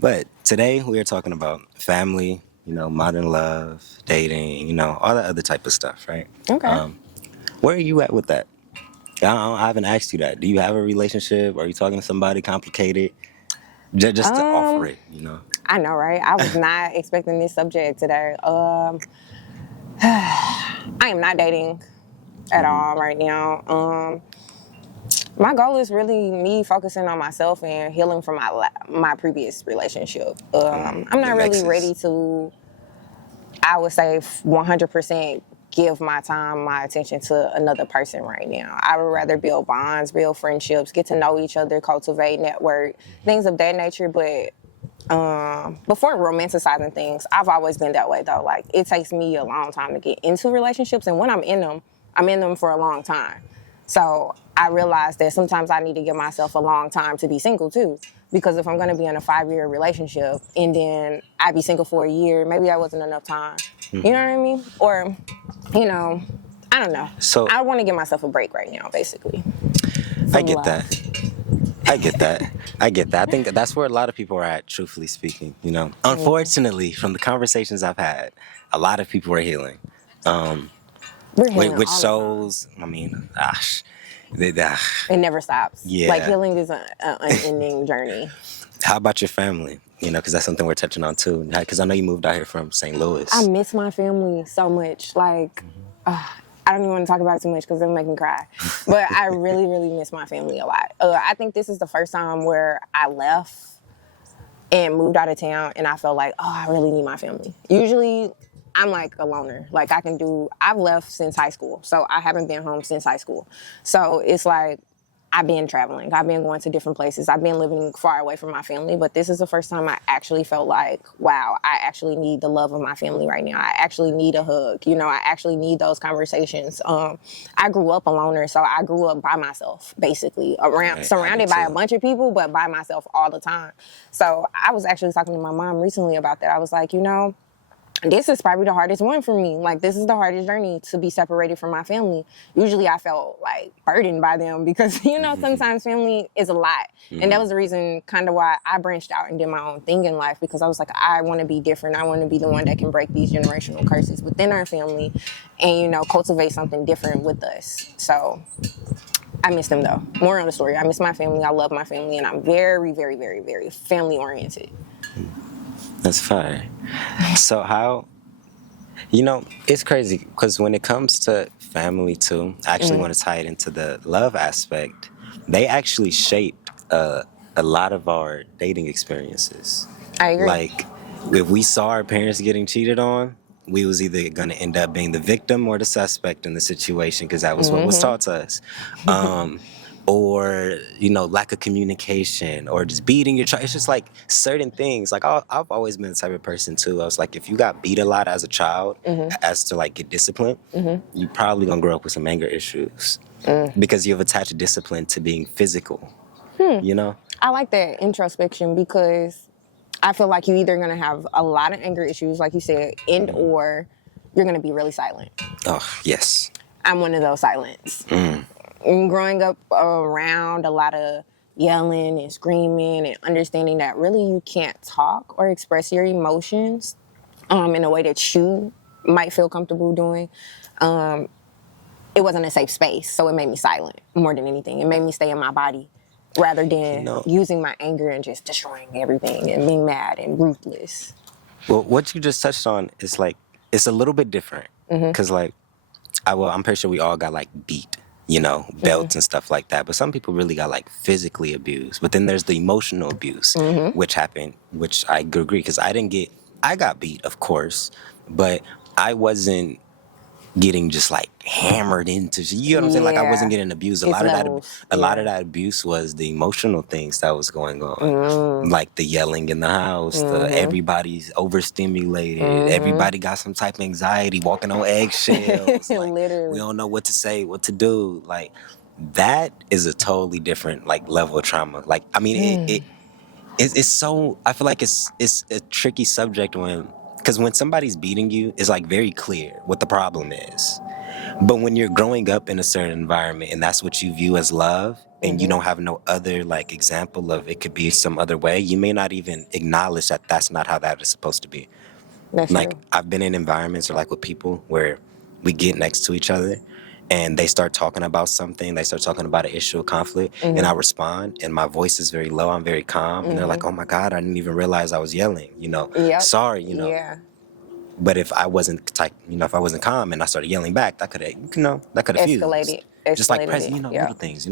But today we are talking about family, modern love, dating, all that other type of stuff, right? Okay. Where are you at with that? I haven't asked you that. Do you have a relationship? Are you talking to somebody complicated? Just to offer Um, it. I know, right? I was not expecting this subject today. I am not dating at all right now. My goal is really me focusing on myself and healing from my previous relationship. I'm Your not really exes. ready to, I would say, 100% give my time, my attention to another person right now. I would rather build bonds, build friendships, get to know each other, cultivate, network, things of that nature. But before romanticizing things, I've always been that way though. Like, it takes me a long time to get into relationships, and when I'm in them for a long time. So I realized that sometimes I need to give myself a long time to be single too. Because if I'm going to be in a 5-year relationship and then I be single for a year, maybe that wasn't enough time. You know what I mean? Or, you know, I don't know. So I want to give myself a break right now, basically, I from get love. that. I get that. I get that. I think that's where a lot of people are at, truthfully speaking. Unfortunately, from the conversations I've had, a lot of people are healing. We're healing Which all the time. shows, I mean, they, It never stops. Like, yeah. healing is an unending journey. How about your family? Because that's something we're touching on too. Because I know you moved out here from St. I Louis. miss my family so much. Like, I don't even want to talk about it too much because it'll make me cry. But I really, really miss my family a lot. I think this is the first time where I left and moved out of town and I felt like, oh, I really need my family. Usually, I'm like a loner. Like, I've left since high school. So I haven't been home since high school. So it's like, I've been traveling. I've been going to different places. I've been living far away from my family, but this is the first time I actually felt like, wow, I actually need the love of my family right now. I actually need a hug. I actually need those conversations. I grew up a loner, so I grew up by myself, basically, Right, I did surrounded by a too. bunch of people, but by myself all the time. So I was actually talking to my mom recently about that. I was like, this is probably the hardest one for me. Like, this is the hardest journey, to be separated from my family. Usually I felt like burdened by them because, sometimes family is a lot. And that was the reason kind of why I branched out and did my own thing in life, because I was like, I want to be different. I want to be the one that can break these generational curses within our family and, cultivate something different with us. So I miss them though. More on the story. I miss my family. I love my family, and I'm very, very, very, very family oriented. That's fire. So it's crazy because when it comes to family too, I actually want to tie it into the love aspect. They actually shaped a lot of our dating experiences. I agree. Like, if we saw our parents getting cheated on, we was either going to end up being the victim or the suspect in the situation, because that was what was taught to us. Or lack of communication, or just beating your child. It's just like certain things. Like, I've always been the type of person too. I was like, if you got beat a lot as a child, as to like get disciplined, you probably gonna grow up with some anger issues, because you've attached discipline to being physical. I like that introspection because I feel like you're either going to have a lot of anger issues, like you said, and or you're going to be really silent. Oh, yes. I'm one of those silents. And growing up around a lot of yelling and screaming and understanding that really you can't talk or express your emotions in a way that you might feel comfortable doing, it wasn't a safe space. So it made me silent more than anything. It made me stay in my body rather than using my anger and just destroying everything and being mad and ruthless. Well, what you just touched on is like, it's a little bit different, because like, I'm pretty sure we all got like beat, belts and stuff like that. But some people really got like physically abused. But then there's the emotional abuse, which happened, which I agree, because I got beat, of course, but I wasn't getting just like hammered into, you know what I'm saying? Like, I wasn't getting abused. It's levels. A lot of that abuse was the emotional things that was going on, like the yelling in the house, the everybody's overstimulated, everybody got some type of anxiety, walking on eggshells, like Literally. we don't know what to say, what to do. Like, that is a totally different like level of trauma. Like, I mean, it's so, I feel like it's a tricky subject because when somebody's beating you, it's like very clear what the problem is. But when you're growing up in a certain environment and that's what you view as love, and you don't have no other like example of it could be some other way, you may not even acknowledge that that's not how that is supposed to be. That's Like, true. I've been in environments or like with people where we get next to each other and they start talking about something, they start talking about an issue or conflict, and I respond and my voice is very low, I'm very calm, and they're like, oh my God, I didn't even realize I was yelling, Yep. sorry, Yeah. But if I wasn't if I wasn't calm and I started yelling back, that could have, that could have fused. Escalated. Just like Escalated present, it. little Yep. things.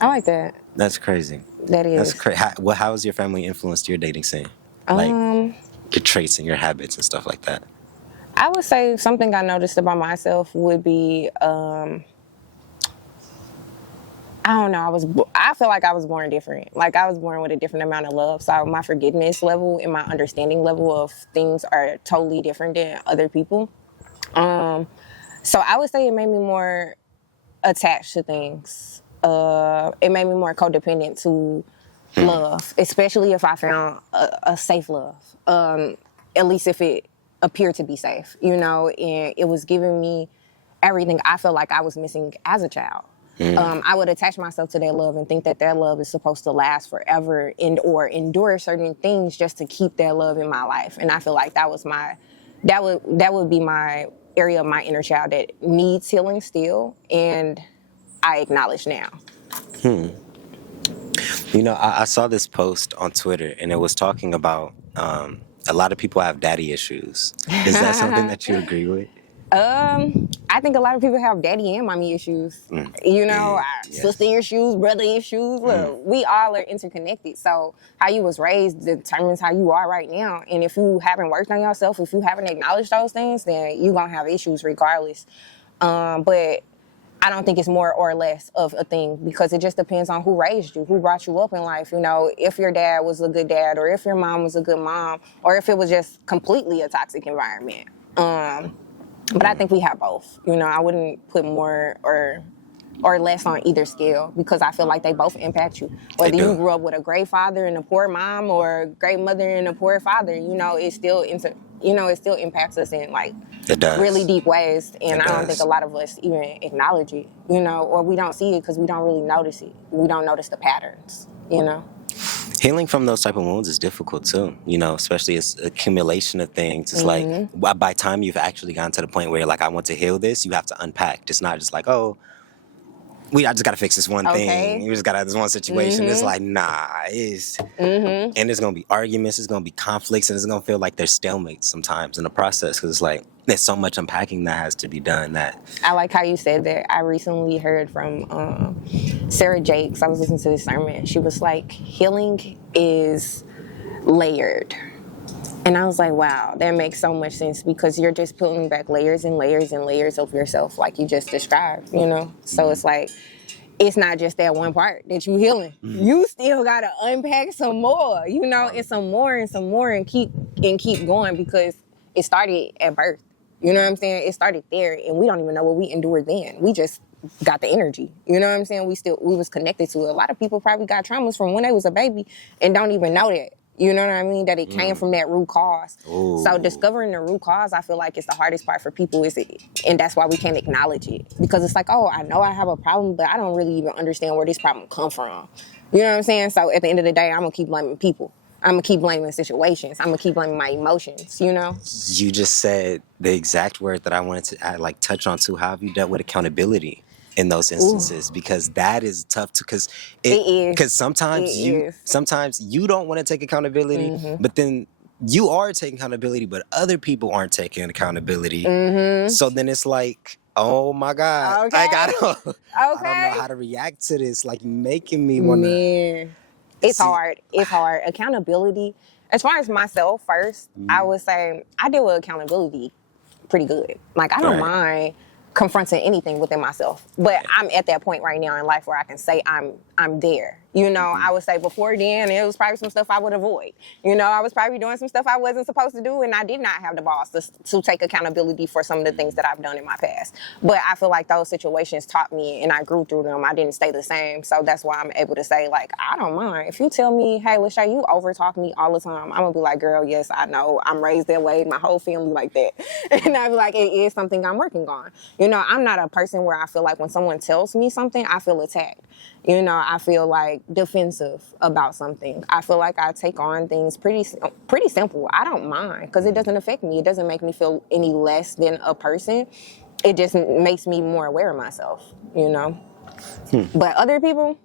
I like that. That's crazy. That That's is. crazy. How has your family influenced your dating scene? Like Um, your traits and your habits and stuff like that. I would say something I noticed about myself would be, I don't know. I feel like I was born different. Like I was born with a different amount of love. So my forgiveness level and my understanding level of things are totally different than other people. So I would say it made me more attached to things. It made me more codependent to love, especially if I found a safe love. At least if it appeared to be safe, and it was giving me everything I felt like I was missing as a child. I would attach myself to that love and think that love is supposed to last forever or endure certain things just to keep that love in my life. And I feel like that would be my area of my inner child that needs healing still, and I acknowledge now. I saw this post on Twitter and it was talking about a lot of people have daddy issues. Is that something that you agree with? I think a lot of people have daddy and mommy issues. Our sister issues, brother issues. Look, we all are interconnected. So how you was raised determines how you are right now. And if you haven't worked on yourself, if you haven't acknowledged those things, then you're going to have issues regardless. But I don't think it's more or less of a thing because it just depends on who raised you, who brought you up in life. If your dad was a good dad or if your mom was a good mom or if it was just completely a toxic environment. But I think we have both. I wouldn't put more or less on either scale because I feel like they both impact you. Whether you grew up with a great father and a poor mom or a great mother and a poor father, it still impacts us in really deep ways. And I don't think a lot of us even acknowledge it, or we don't see it because we don't really notice it. We don't notice the patterns, Healing from those type of wounds is difficult too, especially it's accumulation of things. It's like by the time you've actually gotten to the point where you're like, I want to heal this, you have to unpack. It's not just like, oh, I just got to fix this one thing. We just got to have this one situation. It's like, nah, and there's going to be arguments, there's going to be conflicts, and it's going to feel like there's stalemates sometimes in the process because it's like, there's so much unpacking that has to be done that. I like how you said that. I recently heard from Sarah Jakes. I was listening to this sermon. She was like, healing is layered. And I was like, wow, that makes so much sense because you're just pulling back layers and layers and layers of yourself like you just described, So it's like, it's not just that one part that you healing. You still got to unpack some more, and some more and some more and keep going because it started at birth. You know what I'm saying? It started there and we don't even know what we endured then. We just got the energy. You know what I'm saying? We was connected to it. A lot of people probably got traumas from when they was a baby and don't even know that. You know what I mean? That it came from that root cause. Ooh. So discovering the root cause, I feel like it's the hardest part for people, and that's why we can't acknowledge it. Because it's like, oh, I know I have a problem, but I don't really even understand where this problem come from. You know what I'm saying? So at the end of the day, I'm going to keep blaming people. I'm going to keep blaming situations. I'm going to keep blaming my emotions, You just said the exact word that I wanted to touch on too. How have you dealt with accountability in those instances? Ooh. Because that is tough to, because sometimes you don't want to take accountability, but then you are taking accountability, but other people aren't taking accountability. So then it's like, oh my God, okay. I don't know how to react to this. Like, making me want to. It's hard. It's hard. Accountability, as far as myself first, I would say I deal with accountability pretty good. Like, I don't mind confronting anything within myself. But I'm at that point right now in life where I can say I'm there. You know, I would say before then, it was probably some stuff I would avoid. You know, I was probably doing some stuff I wasn't supposed to do, and I did not have the balls to take accountability for some of the things that I've done in my past. But I feel like those situations taught me, and I grew through them. I didn't stay the same. So that's why I'm able to say, like, I don't mind. If you tell me, hey, Lachey, you over-talk me all the time, I'm going to be like, girl, yes, I know. I'm raised that way. My whole family like that. And I'd be like, it is something I'm working on. You know, I'm not a person where I feel like when someone tells me something, I feel attacked. You know, I feel like defensive about something. I feel like I take on things pretty simple. I don't mind because it doesn't affect me. It doesn't make me feel any less than a person. It just makes me more aware of myself, you know. But other people,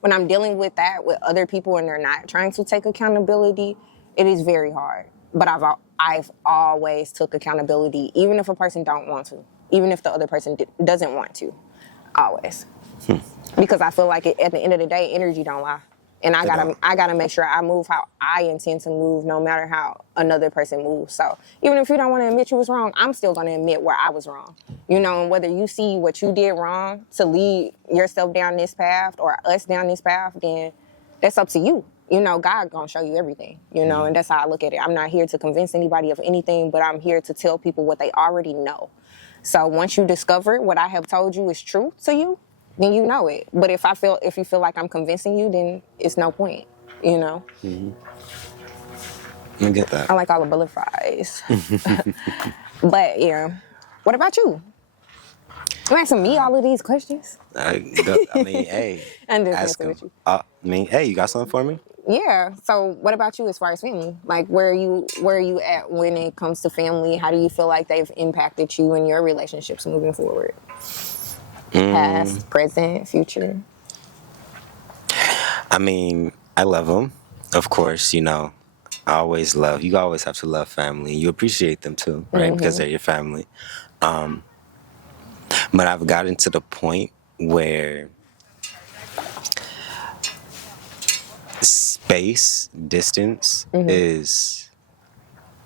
when I'm dealing with that with other people and they're not trying to take accountability, it is very hard. But I've always took accountability, even if a person don't want to, even if the other person doesn't want to, always. Because I feel like at the end of the day, energy don't lie. And I gotta make sure I move how I intend to move, no matter how another person moves. So even if you don't want to admit you was wrong, I'm still gonna admit where I was wrong. You know, and whether you see what you did wrong to lead yourself down this path or us down this path, then that's up to you. You know, God gonna show you everything, you know, and that's how I look at it. I'm not here to convince anybody of anything, but I'm here to tell people what they already know. So once you discover what I have told you is true to you, then you know it. But if you feel like I'm convincing you, then it's no point, you know? I get that. I like all the bullet fries. But, yeah. What about you? You asking me all of these questions? I mean, hey. I'm just ask messing him. with you. I mean, hey, you got something for me? Yeah. So what about you as far as family? Like, where are you at when it comes to family? How do you feel like they've impacted you in your relationships moving forward? Past, present, future? I mean, I love them, of course, you know. You always have to love family. You appreciate them too, right? Because they're your family. But I've gotten to the point where space, distance is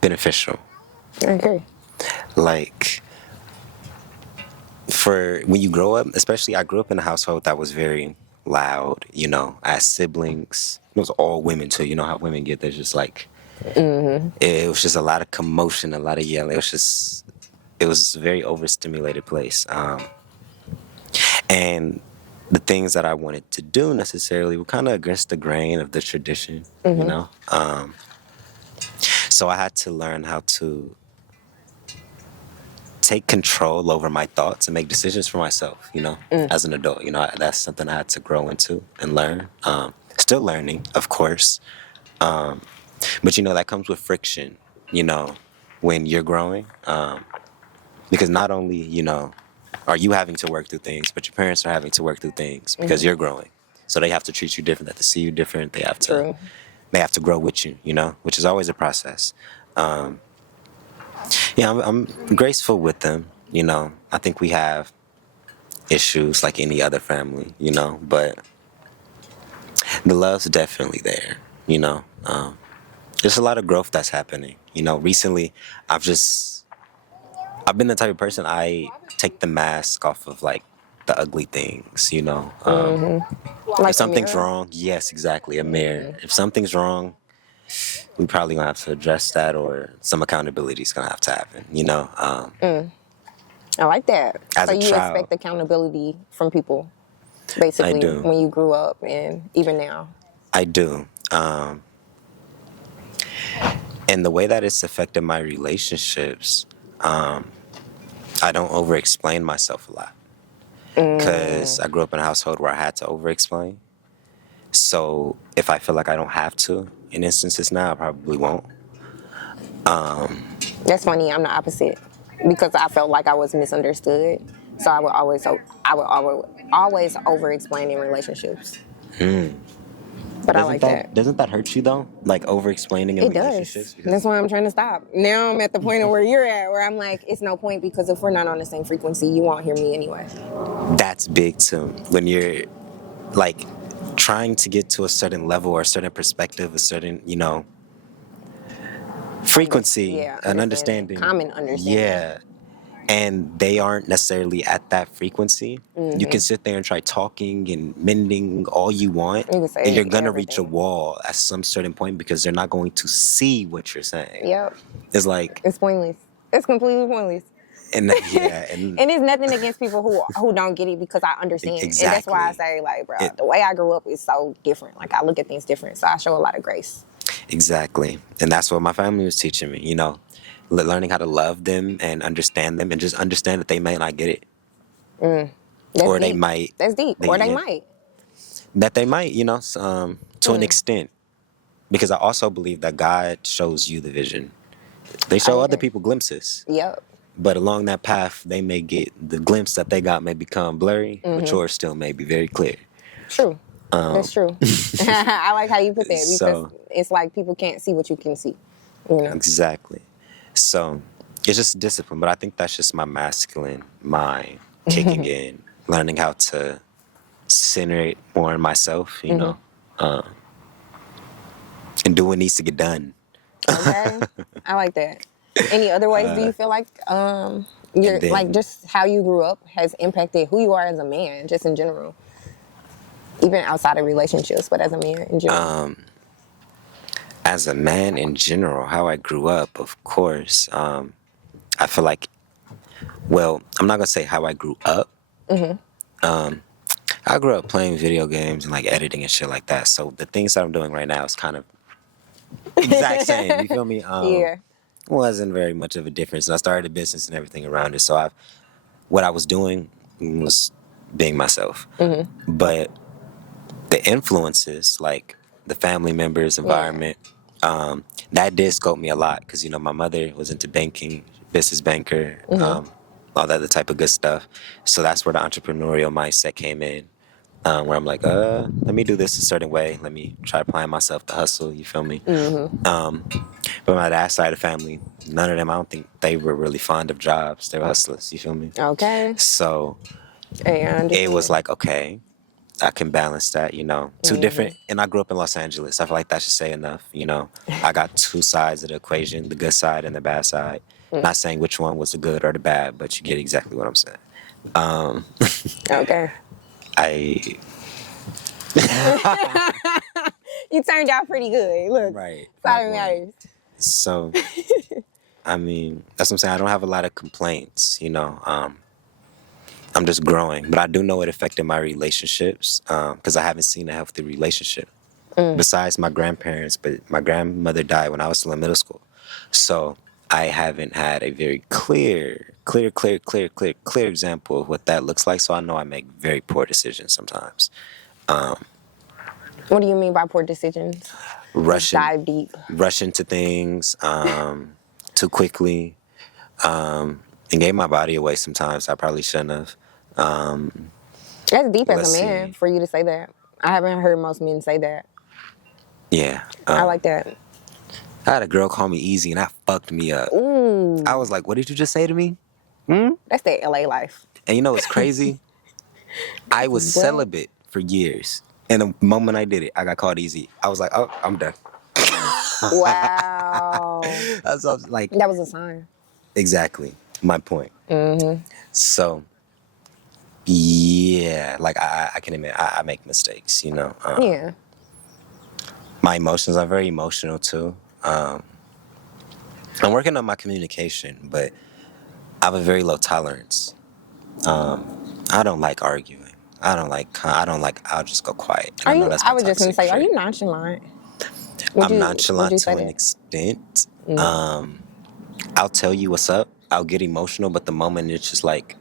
beneficial. Okay. Like, for when you grow up, especially I grew up in a household that was very loud, you know. I had siblings. It was all women too. You know how women get, there's just like, it was just a lot of commotion, a lot of yelling. It was a very overstimulated place. And the things that I wanted to do necessarily were kind of against the grain of the tradition, you know. So I had to learn how to take control over my thoughts and make decisions for myself, you know, as an adult. You know, that's something I had to grow into and learn. Still learning, of course. But, you know, that comes with friction, you know, when you're growing. Because not only, you know, are you having to work through things, but your parents are having to work through things because you're growing. So they have to treat you different, they have to see you different. They have to grow with you, you know, which is always a process. Yeah, I'm graceful with them, you know. I think we have issues like any other family, you know, but the love's definitely there, you know. There's a lot of growth that's happening, you know. Recently, I've been the type of person, I take the mask off of like the ugly things, you know. Like If something's a mirror? wrong, yes, exactly, a mirror. If something's wrong, we probably gonna have to address that, or some accountability is gonna have to happen, you know. I like that. As So a you child, expect accountability from people, I basically, do. when you grew up and even now. I do. And the way that it's affected my relationships, I don't over-explain myself a lot. Because I grew up in a household where I had to over-explain. So if I feel like I don't have to, in instances now, I probably won't. That's funny. I'm the opposite because I felt like I was misunderstood. So I would always over explain in relationships. But I like that. Doesn't that hurt you though? Like over-explaining in It relationships? does. That's why I'm trying to stop. Now I'm at the point of where you're at, where I'm like, it's no point because if we're not on the same frequency, you won't hear me anyway. That's big too. When you're like trying to get to a certain level or a certain perspective, a certain, you know, frequency, Yeah, an understanding. common understanding. Yeah. and they aren't necessarily at that frequency, you can sit there and try talking and mending all you want, You can say and you're gonna reach a everything. wall at some certain point because they're not going to see what you're saying. Yep. It's like, It's pointless. It's completely pointless. and yeah, and And it's nothing against people who don't get it, because I understand. And that's why I exactly. say, like, bro, the way I grew up is so different. Like, I look at things different. So I show a lot of grace. Exactly. And that's what my family was teaching me, learning how to love them and understand them and just understand that they may not get it. That's Or deep. they might. That's deep. Or they might. That they might, to an extent. Because I also believe that God shows you the vision. They show other people glimpses. Yep. But along that path, they may get the glimpse that they got may become blurry, but yours still may be very clear. True. That's true. I like how you put that, because So- it's like people can't see what you can see. You know? Exactly. So it's just discipline, but I think that's just my masculine mind kicking in, learning how to center it more in myself, and do what needs to get done. Okay. I like that. Any other ways do you feel like you're then- like just how you grew up has impacted who you are as a man, just in general? Even outside of relationships, but as a man in general. As a man in general, how I grew up, of course, I feel like, well, I'm not going to say how I grew up. I grew up playing video games and like editing and shit like that. So the things that I'm doing right now is kind of exact same. You feel me? Yeah. Wasn't very much of a difference. I started a business and everything around it. So what I was doing was being myself. But the influences, like the family members, environment, that did scope me a lot because, my mother was into banking, business banker, all that other type of good stuff. So that's where the entrepreneurial mindset came in, where I'm like, let me do this a certain way. Let me try applying myself to hustle, you feel me? But my dad's side of the family, none of them, I don't think they were really fond of jobs. They were hustlers, you feel me? Okay. So Hey, I understand. it was like, okay, I can balance that, two different. And I grew up in Los Angeles. I feel like that should say enough, I got two sides of the equation, the good side and the bad side. Not saying which one was the good or the bad, but you get exactly what I'm saying. Okay. You turned out pretty good. Look. Right. Sorry, matters. So, I mean, that's what I'm saying. I don't have a lot of complaints, I'm just growing. But I do know it affected my relationships because I haven't seen a healthy relationship. Besides my grandparents, but my grandmother died when I was still in middle school. So I haven't had a very clear example of what that looks like. So I know I make very poor decisions sometimes. What do you mean by poor decisions? Rushing, Dive deep. rushing to things too quickly, and gave my body away sometimes. I probably shouldn't have. That's deep as Let's a man see. for you to say that. I haven't heard most men say that. Yeah. I like that. I had a girl call me easy, and that fucked me up. Ooh. I was like, what did you just say to me? That's that LA life. And you know what's crazy? I was What? celibate for years. And the moment I did it, I got called easy. I was like, oh, I'm done. Wow. That's what I was like, That was a sign. exactly my point. So, yeah, like I can admit, I make mistakes, Yeah. My emotions, I'm very emotional too. I'm working on my communication, but I have a very low tolerance. I don't like arguing. I'll just go quiet. And Are know you? that's my I was just gonna toxic say, are trait. you nonchalant? I'm nonchalant would you to say an that? extent. I'll tell you what's up. I'll get emotional, but the moment it's just like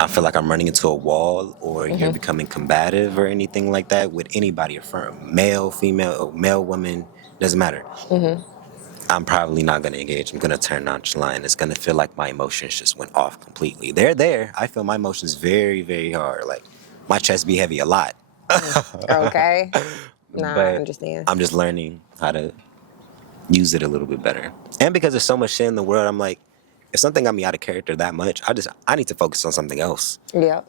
I feel like I'm running into a wall or you're becoming combative or anything like that with anybody, affirm male, female, male, woman, doesn't matter. I'm probably not going to engage. I'm going to turn nonchalant. It's going to feel like my emotions just went off completely. They're there. I feel my emotions very, very hard. Like my chest be heavy a lot. Okay. Nah, I But understand. I'm just learning how to use it a little bit better. And because there's so much shit in the world, I'm like, if something got me out of character that much, I need to focus on something else. Yeah.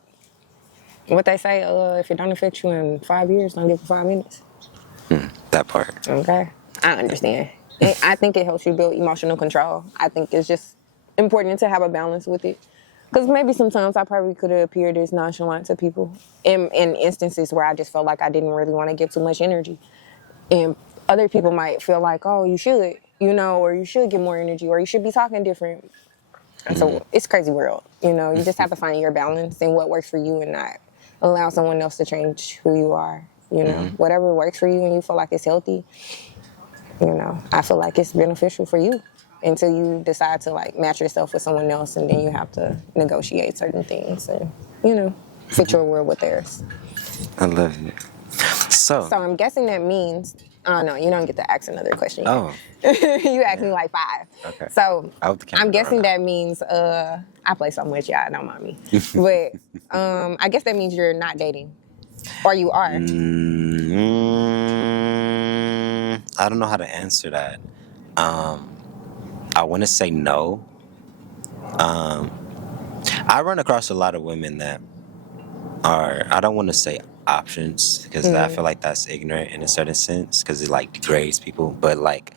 What they say, if it don't affect you in 5 years, don't give it 5 minutes. That part. Okay. I understand. And I think it helps you build emotional control. I think it's important to have a balance with it. Because maybe sometimes I probably could have appeared as nonchalant to people in instances where I just felt like I didn't really want to give too much energy. And other people might feel like, oh, you should, you know, or you should give more energy, or you should be talking different. And so it's a crazy world, you know. You just have to find your balance and what works for you and not allow someone else to change who you are, you know. Whatever works for you and you feel like it's healthy, you know, I feel like it's beneficial for you until you decide to, like, match yourself with someone else, and then you have to negotiate certain things and, you know, fit your world with theirs. I love it. So I'm guessing that means, oh, no, you don't get to ask another question yet. Oh. You asked me like 5. Okay. So I'm guessing that that means, I play so much, y'all, don't mind me. But I guess that means you're not dating. Or you are. I don't know how to answer that. I want to say no. I run across a lot of women that are, I don't want to say options, because I feel like that's ignorant in a certain sense, because it, like, degrades people. But, like,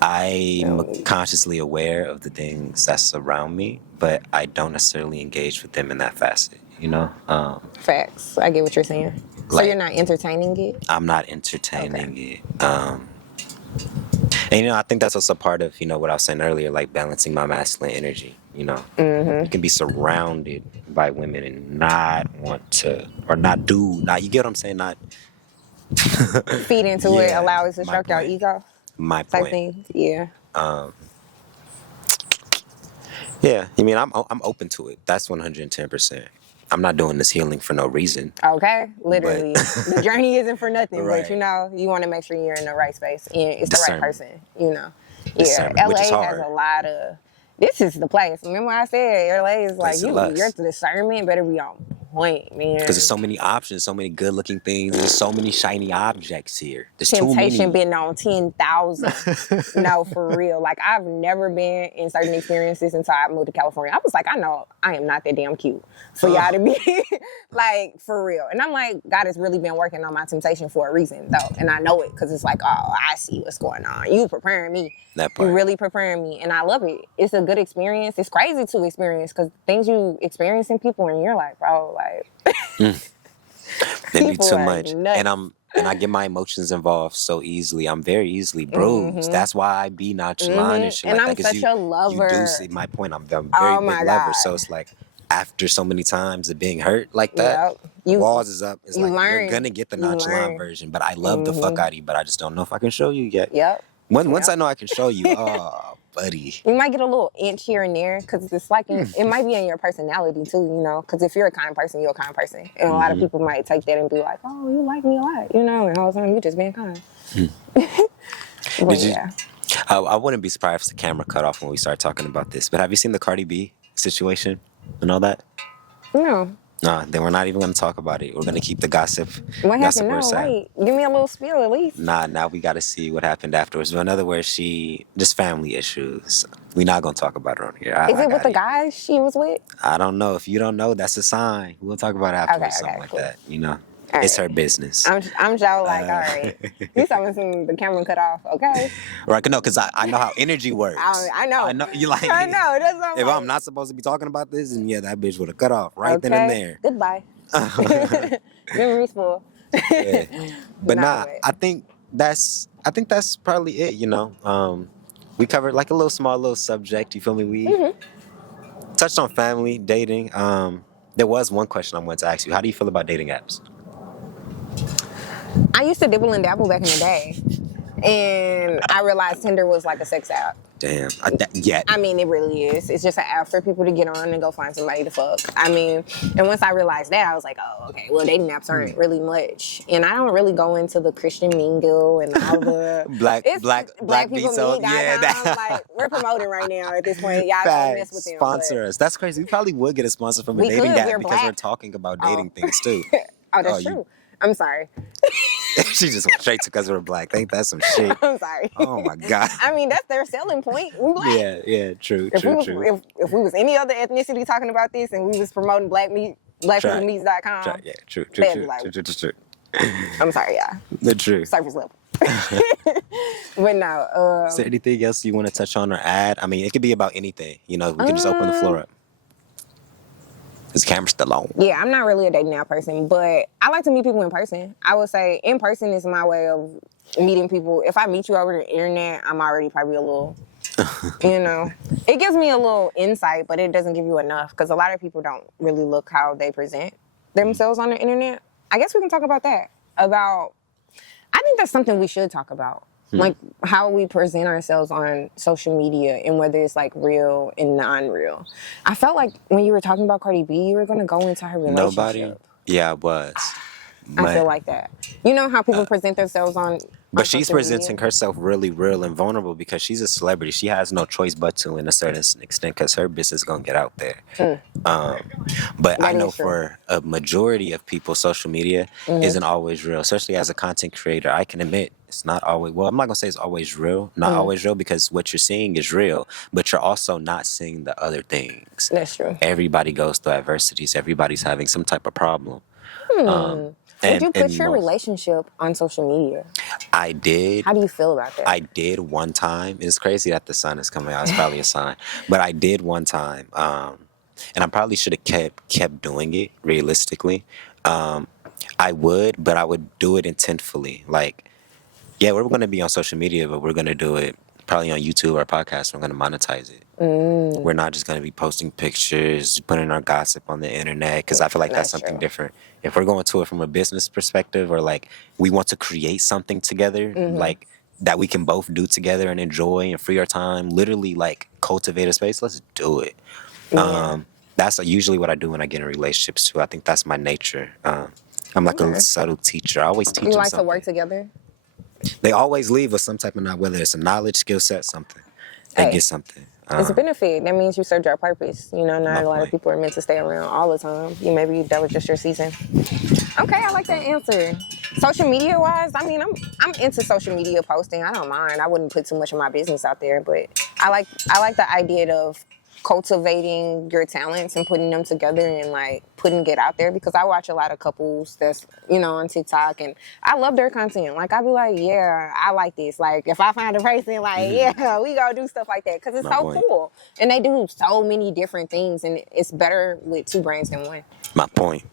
I'm consciously aware of the things that surround me, but I don't necessarily engage with them in that facet, you know? Facts. I get what you're saying. So like, you're not entertaining it? I'm not entertaining it. And, you know, I think that's also part of, you know, what I was saying earlier, like balancing my masculine energy, you know. You can be surrounded by women and not want to, or not do, not, you get what I'm saying? Not feed into it, allow it to stroke your ego? My type point. Thing. Yeah. Yeah, I mean, I'm open to it. That's 110%. I'm not doing this healing for no reason. Okay, literally. The journey isn't for nothing, Right. but, you know, you want to make sure you're in the right space and it's the right person, you know. Discernment, LA which is has hard. a lot of, this is the place. Remember I said LA is like, your discernment better be on point, man. Because there's so many options, so many good looking things. There's so many shiny objects here. There's Temptation too many. been on 10,000. No, for real. Like, I've never been in certain experiences until I moved to California. I was like, I know I am not that damn cute for y'all to be, like, for real. And I'm like, God has really been working on my temptation for a reason, though. And I know it, because it's like, oh, I see what's going on. You preparing me. That part. You really preparing me. And I love it. It's a good experience. It's crazy to experience, because things you experience in people, and you're like, bro, like... Maybe too much. Nuts. And I get my emotions involved so easily. I'm very easily bruised. That's why I be nonchalant and shit and like I'm that. such a lover. You do see my point. I'm a very big lover. God. So it's like, after so many times of being hurt like that, walls is up. It's like, you're going to get the nonchalant version. But I love the fuck out of you, but I just don't know if I can show you yet. Once I know I can show you, oh, buddy. You might get a little inch here and there, because it's like, it might be in your personality too, you know, because if you're a kind person, you're a kind person. And a lot of people might take that and be like, oh, you like me a lot, you know, and all the time you just being kind. But I wouldn't be surprised if the camera cut off when we start talking about this, but have you seen the Cardi B situation and all that? No. Nah, then we're not even going to talk about it. We're going to keep the gossip. What happened? No, wait. Give me a little spiel at least. Nah, now we got to see what happened afterwards. But in other words, just family issues. We're not going to talk about it on here. Is it with the guy she was with? I don't know. If you don't know, that's a sign. We'll talk about it afterwards, something like that, you know? It's her business. I'm sure, like, all right. You saw me the camera cut off, okay? Right, no, because I know how energy works. I know. I know. You like. I know. That's what if I'm not supposed to be talking about this, then yeah, that bitch would have cut off then and there. Goodbye. Memories full. Yeah. But I think that's probably it. You know, we covered like a small subject. You feel me? We touched on family, dating. There was one question I wanted to ask you. How do you feel about dating apps? I used to dibble and dabble back in the day, and I realized Tinder was like a sex app. Damn. I mean, it really is. It's just an app for people to get on and go find somebody to fuck. I mean, and once I realized that, I was like, oh, okay, well, dating apps aren't really much. And I don't really go into the Christian mingle and all the... black people meet. Yeah, like, we're promoting right now at this point. Y'all don't mess with them. Sponsor us. That's crazy. We probably would get a sponsor from a dating app because we're talking about dating things, too. Oh, that's true. I'm sorry. She just went straight to because we're black. Ain't that some shit? I'm sorry. Oh my God. I mean, that's their selling point. We black. Yeah, true. If we was any other ethnicity talking about this and we was promoting blackpeoplemeats.com. Yeah, true. I'm sorry, y'all. The truth. Surface level. But no. Is there anything else you want to touch on or add? I mean, it could be about anything. You know, we can just open the floor up. Is the camera still on? Yeah, I'm not really a dating app person, but I like to meet people in person. I would say in person is my way of meeting people. If I meet you over the internet, I'm already probably a little, it gives me a little insight, but it doesn't give you enough because a lot of people don't really look how they present themselves on the internet. I guess we can talk about that. I think that's something we should talk about. Like how we present ourselves on social media and whether it's like real and non-real. I felt like when you were talking about Cardi B, you were going to go into her relationship. Nobody? Yeah, I was. I feel like that. You know how people present themselves on But she's social presenting media? herself really real and vulnerable because she's a celebrity. She has no choice but to, in a certain extent, because her business is going to get out there. But That I know is true. for a majority of people, social media isn't always real. Especially as a content creator, I can admit it's not always, well, I'm not going to say it's always real. Not always real because what you're seeing is real, but you're also not seeing the other things. That's true. Everybody goes through adversities. Everybody's having some type of problem. Did you put your most- relationship on social media? I did. How do you feel about that? I did one time. It's crazy that the sun is coming out. It's probably a sign. But I did one time. And I probably should have kept doing it realistically. I would, but I would do it intentfully. Like, yeah, we're going to be on social media, but we're going to do it probably on YouTube or podcast. We're going to monetize it. We're not just going to be posting pictures, putting our gossip on the internet, because I feel like that's That's something true. different. If we're going to it from a business perspective, or like we want to create something together, like that we can both do together and enjoy and free our time, literally like cultivate a space, let's do it. That's usually what I do when I get in relationships too. I think that's my nature. I'm like a subtle teacher. I always teach You them like something. to work together? They always leave with some type of, whether it's a knowledge, skill set, something. They Hey. get something. It's a benefit. That means you served your purpose. You know, not My a lot of point. people are meant to stay around all the time. Maybe that was just your season. Okay, I like that answer. Social media wise, I mean, I'm into social media posting. I don't mind. I wouldn't put too much of my business out there, but I like the idea of cultivating your talents and putting them together and like putting it out there because I watch a lot of couples that's on TikTok and I love their content. Like I be like, yeah, I like this. Like if I find a person, like yeah, we gonna do stuff like that because it's My so point. cool and they do so many different things and it's better with two brains than one. My point.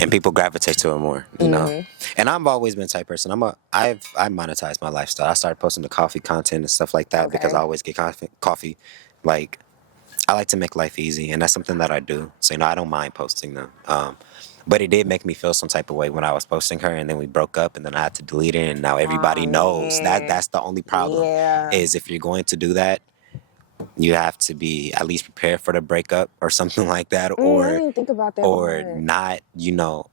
And people gravitate to it more, you know. And I've always been the type of person. I monetize my lifestyle. I started posting the coffee content and stuff like that because I always get coffee. Like I like to make life easy, and that's something that I do. So I don't mind posting them. But it did make me feel some type of way when I was posting her, and then we broke up, and then I had to delete it, and now everybody knows man. that's the only problem. Yeah. Is if you're going to do that, you have to be at least prepared for the breakup or something like that, I or didn't think about that. or before. not,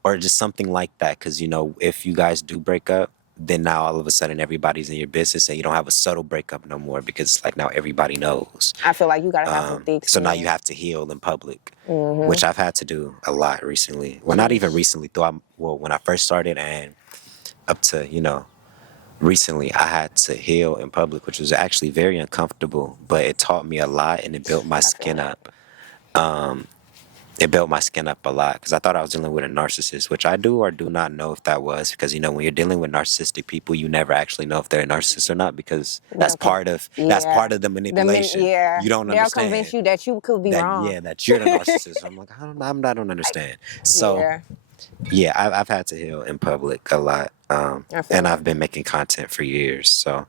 or just something like that. Because if you guys do break up, then now all of a sudden everybody's in your business, and you don't have a subtle breakup no more because like now everybody knows. I feel like you gotta have some thick So now skin. you have to heal in public, which I've had to do a lot recently. Well, not even recently, when I first started and up to, recently, I had to heal in public, which was actually very uncomfortable, but it taught me a lot and it built my skin up. It built my skin up a lot because I thought I was dealing with a narcissist, which I do or do not know if that was because, when you're dealing with narcissistic people, you never actually know if they're a narcissist or not because that's part of the manipulation. You don't They'll understand. convince you that you could be wrong. Yeah, that you're the narcissist. I'm like, I don't understand. So, yeah, I've had to heal in public a lot. And that. I've been making content for years. So